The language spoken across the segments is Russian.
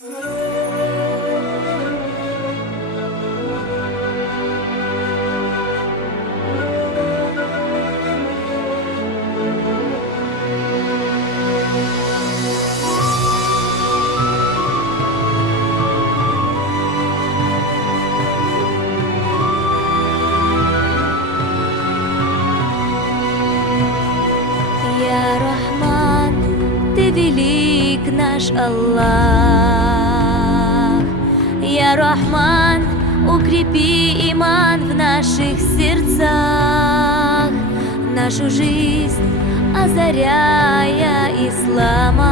Я Рахман, Ты велик наш Аллах. Я Рахман, укрепи иман в наших сердцах, нашу жизнь озаряя исламом.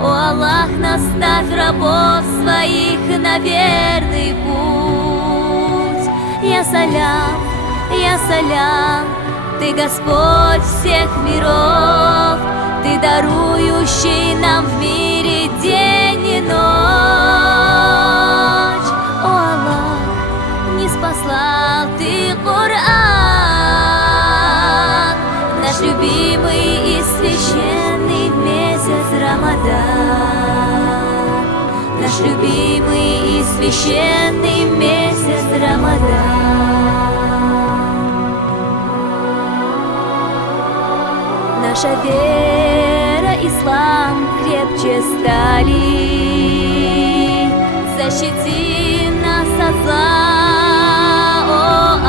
О Аллах, наставь рабов своих на верный путь. Я салям, Ты Господь всех миров, Ты дарующий нам в мире день и ночь. О Аллах, не спаслал Ты Коран, наш любимый и священный месяц Рамадан, наш любимый и священный месяц Рамадан. Наша вера, ислам крепче стали, защити нас от зла, о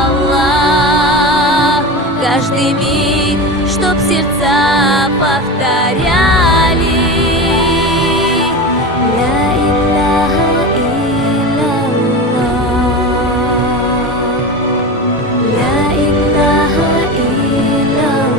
Аллах. Каждый миг, чтоб сердца повторяли ля илляха илляллах, ля илляха илляллах.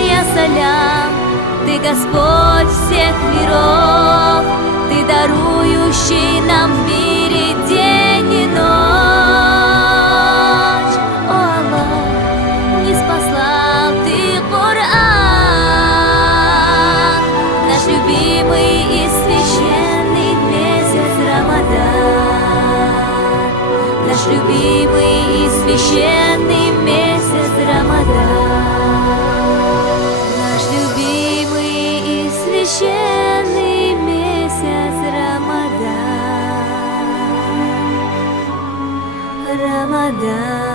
Я салям, Ты Господь всех миров, Ты дарующий нам в мире день и ночь. О Аллах, не спаслал Ты Коран, наш любимый и священный месяц Рамадан, наш любимый и священный месяц Рамадан. Священный месяц Рамадан, Рамадан.